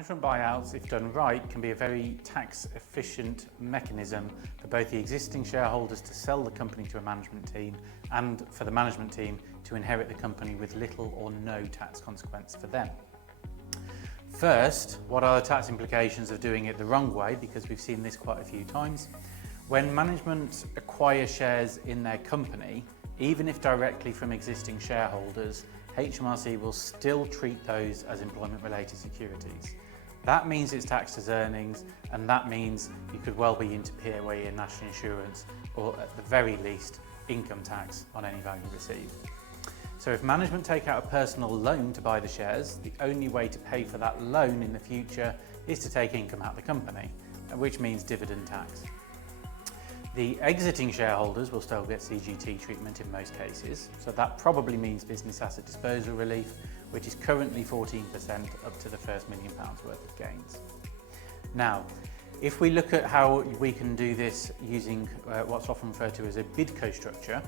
Management buyouts, if done right, can be a very tax efficient mechanism for both the existing shareholders to sell the company to a management team and for the management team to inherit the company with little or no tax consequence for them. First, what are the tax implications of doing it the wrong way? Because we've seen this quite a few times. When management acquire shares in their company, even if directly from existing shareholders, HMRC will still treat those as employment-related securities. That means it's taxed as earnings, and that means you could well be into PAYE and national insurance, or at the very least, income tax on any value received. So if management take out a personal loan to buy the shares, the only way to pay for that loan in the future is to take income out of the company, which means dividend tax. The exiting shareholders will still get CGT treatment in most cases, so that probably means business asset disposal relief, which is currently 14% up to the first £1 million worth of gains. Now, if we look at how we can do this using what's often referred to as a BidCo structure,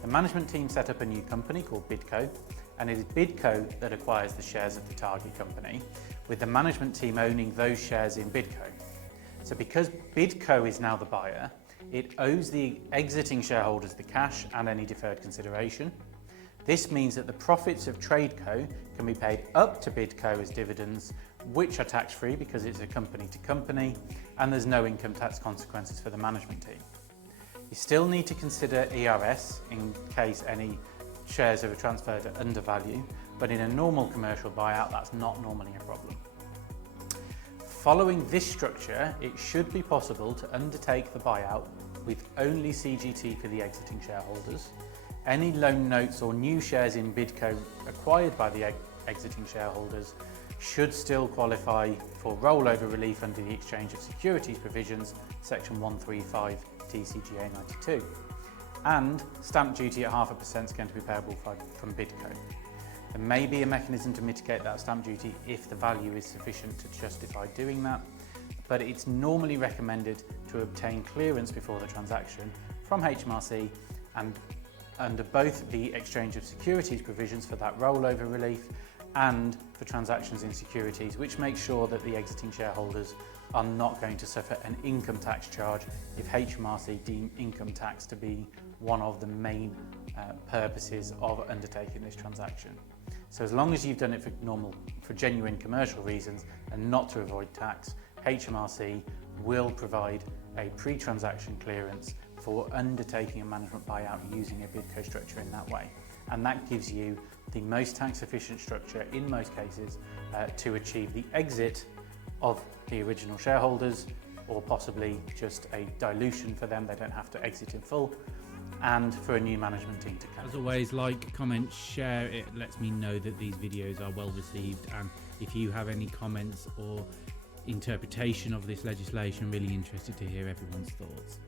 the management team set up a new company called BidCo, and it is BidCo that acquires the shares of the target company, with the management team owning those shares in BidCo. So because BidCo is now the buyer, it owes the exiting shareholders the cash and any deferred consideration. This means that the profits of TradeCo can be paid up to BidCo as dividends, which are tax-free because it's a company to company, and there's no income tax consequences for the management team. You still need to consider ERS in case any shares are transferred at undervalue, but in a normal commercial buyout, that's not normally a problem. Following this structure, it should be possible to undertake the buyout with only CGT for the exiting shareholders. Any loan notes or new shares in BidCo acquired by the exiting shareholders should still qualify for rollover relief under the exchange of securities provisions, section 135 TCGA 92. And stamp duty at 0.5% is going to be payable from BidCo. There may be a mechanism to mitigate that stamp duty if the value is sufficient to justify doing that, but it's normally recommended to obtain clearance before the transaction from HMRC and under both the exchange of securities provisions for that rollover relief and for transactions in securities, which makes sure that the exiting shareholders are not going to suffer an income tax charge if HMRC deem income tax to be one of the main purposes of undertaking this transaction. So as long as you've done it for genuine commercial reasons and not to avoid tax, HMRC will provide a pre-transaction clearance for undertaking a management buyout using a BidCo structure in that way. And that gives you the most tax efficient structure in most cases to achieve the exit of the original shareholders, or possibly just a dilution for them, they don't have to exit in full, and for a new management team to come. As always, like, comment, share. It lets me know that these videos are well received, and if you have any comments or interpretation of this legislation, really interested to hear everyone's thoughts.